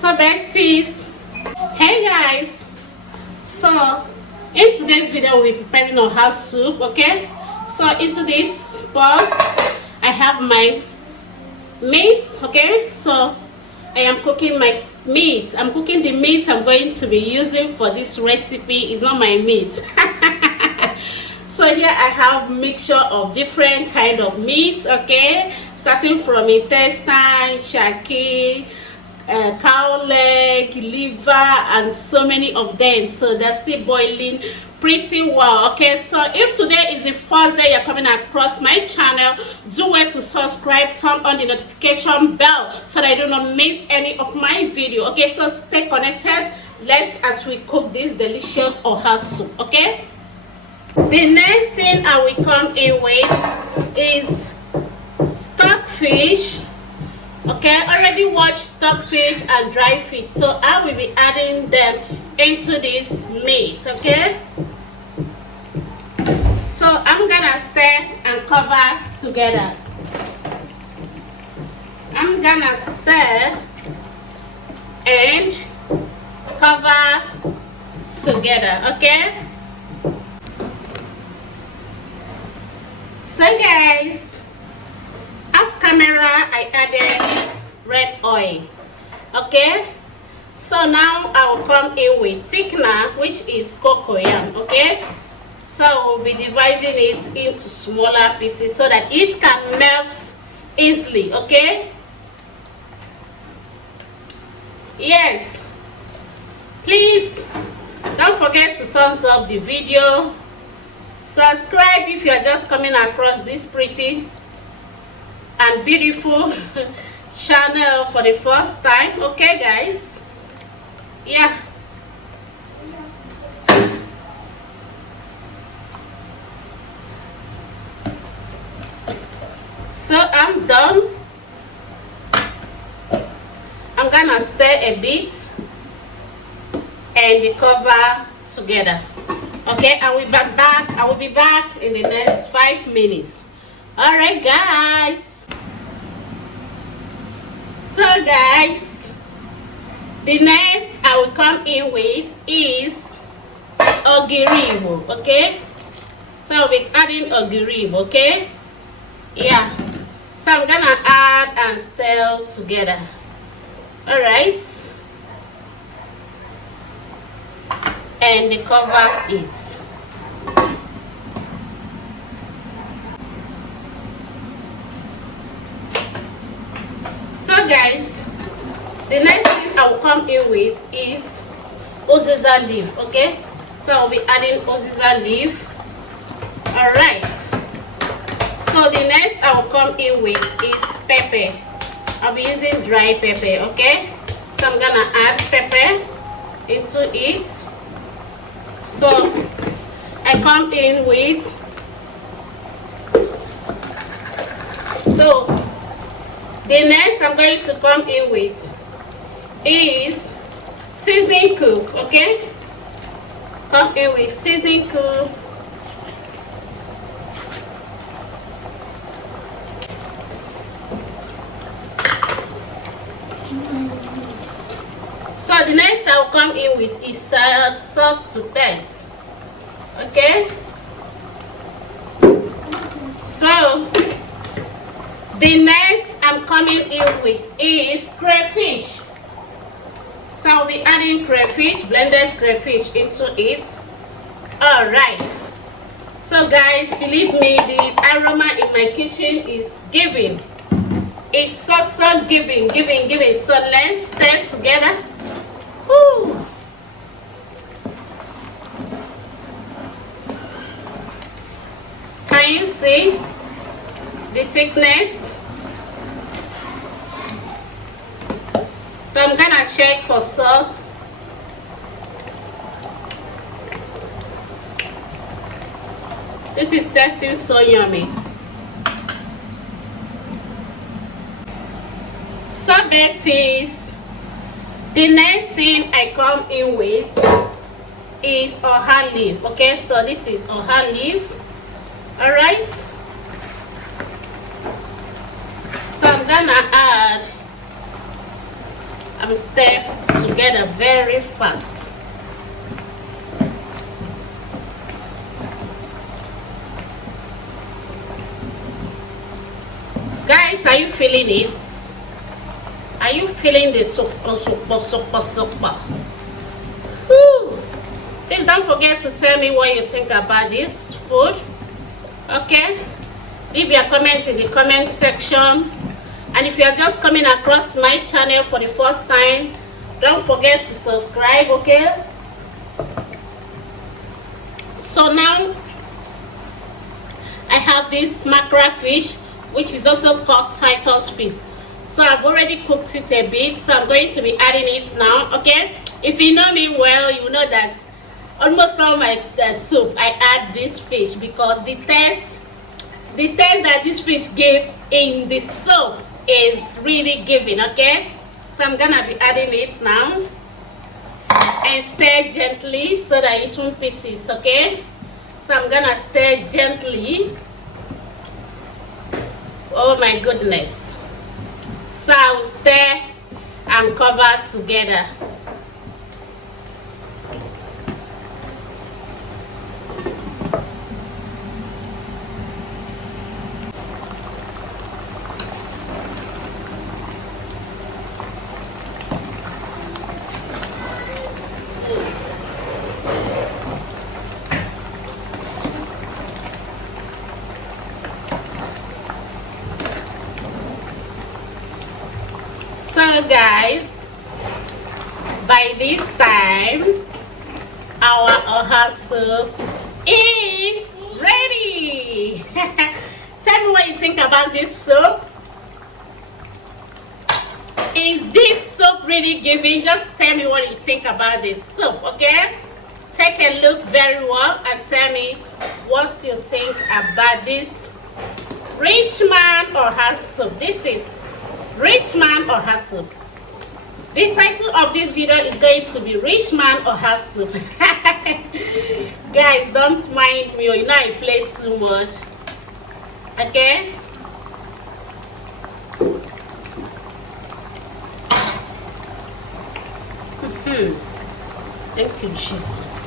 So besties, hey guys, so in today's video we're preparing a house soup. Okay, so into this pot I have my meat. Okay, so I am cooking my meat. I'm cooking the meat I'm going to be using for this recipe. It's not my meat. So here I have mixture of different kind of meats. Okay, starting from intestine, shaki, cow leg, liver, and so many of them. So they're still boiling pretty well. Okay, so if today is the first day you're coming across my channel, do well to subscribe, turn on the notification bell so that you do not miss any of my video. Okay, so stay connected. Let's as we cook this delicious oha soup. Okay, the next thing I will come in with is stockfish. Okay, already watched stockfish and dry fish, so I will be adding them into this meat. Okay, so I'm gonna stir and cover together. I'm gonna stir and cover together. Okay, so guys, off camera I added red oil. Okay, so now I will come in with thickener, which is cocoyam. Okay, so we'll be dividing it into smaller pieces so that it can melt easily. Okay, yes, please don't forget to thumbs up the video, subscribe if you are just coming across this pretty and beautiful channel for the first time. Okay guys, yeah, so I'm done. I'm gonna stir a bit and cover together. Okay, I will be back in the next 5 minutes. All right guys, so guys, the next I will come in with is ogiribo. Okay, so I'll be adding ogiribo. Okay, yeah, so I'm gonna add and stir together. All right, and cover it. So guys, the next thing I will come in with is uziza leaf. Okay, so I'll be adding uziza leaf. All right, so the next I will come in with is pepper. I'll be using dry pepper. Okay, so I'm gonna add pepper into it. So I come in with, so the next I'm going to come in with is seasoning cube. Okay, come in with seasoning cube. So the next I'll come in with is salt to taste. Okay, so the next I'm coming in with is crayfish. So I'll be adding crayfish, blended crayfish into it. All right, so guys, believe me, the aroma in my kitchen is giving. It's so giving. So let's stir together. Woo. Can you see the thickness? So I'm gonna check for salt. This is tasting so yummy. So besties, the next thing I come in with is oha leaf. Okay, so this is oha leaf. All right, so I'm gonna add and stir together very fast. Guys, are you feeling it? Are you feeling the super? Woo! Please don't forget to tell me what you think about this food. Okay? Leave your comment in the comment section. And if you are just coming across my channel for the first time, don't forget to subscribe, okay? So now I have this mackerel fish, which is also called Titus fish. So I've already cooked it a bit, so I'm going to be adding it now, okay? If you know me well, you know that almost all my soup I add this fish, because the taste that this fish gave in the soup is really giving, okay? So I'm gonna be adding it now and stir gently so that it won't pieces, okay? So I'm gonna stir gently. Oh my goodness. So I'll stir and cover together. So guys, by this time our oha soup is ready. Tell me what you think about this soup. Is this soup really giving? Just tell me what you think about this soup, okay? Take a look very well and tell me what you think about this rich man oha soup. This is Rich Man Oha Soup. The title of this video is going to be Rich Man Oha Soup. Guys, don't mind me, you know I play too much. Okay? Thank you, Jesus.